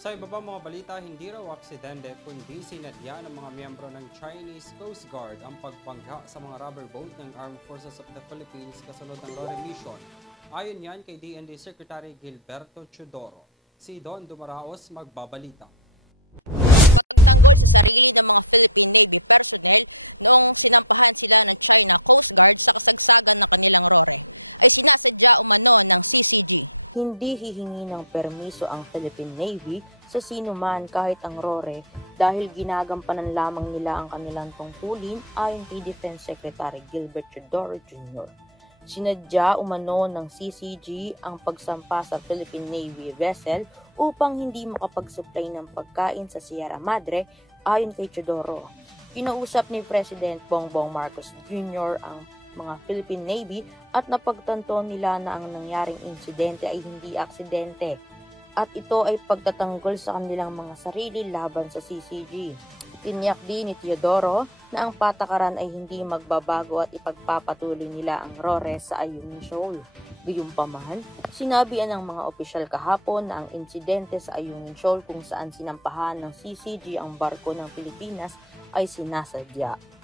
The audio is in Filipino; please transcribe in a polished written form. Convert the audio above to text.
Sa iba pa mga balita, hindi raw aksidente kundi sinadya ng mga miyembro ng Chinese Coast Guard ang pagbangga sa mga rubber boat ng Armed Forces of the Philippines kasunod ng Lore mission. Ayon yan kay DND Secretary Gilberto Chodoro. Si Don Dumaraos magbabalita. Hindi hihingi ng permiso ang Philippine Navy sa sino man kahit ang RORE dahil ginagampanan lamang nila ang kanilang tungkulin ayon kay Defense Secretary Gilbert Chodoro Jr. Sinadya umano ng CCG ang pagsampa sa Philippine Navy vessel upang hindi makapag-supply ng pagkain sa Sierra Madre ayon kay Chodoro. Kinausap ni President Bongbong Marcos Jr. ang mga Philippine Navy at napagtanto nila na ang nangyaring insidente ay hindi aksidente at ito ay pagtatanggol sa kanilang mga sarili laban sa CCG. Tiniyak din ni Teodoro na ang patakaran ay hindi magbabago at ipagpapatuloy nila ang RORE sa Ayungin Shoal. Gayunpaman, sinabihan ng mga opisyal kahapon na ang insidente sa Ayungin Shoal kung saan sinampahan ng CCG ang barko ng Pilipinas ay sinasadya.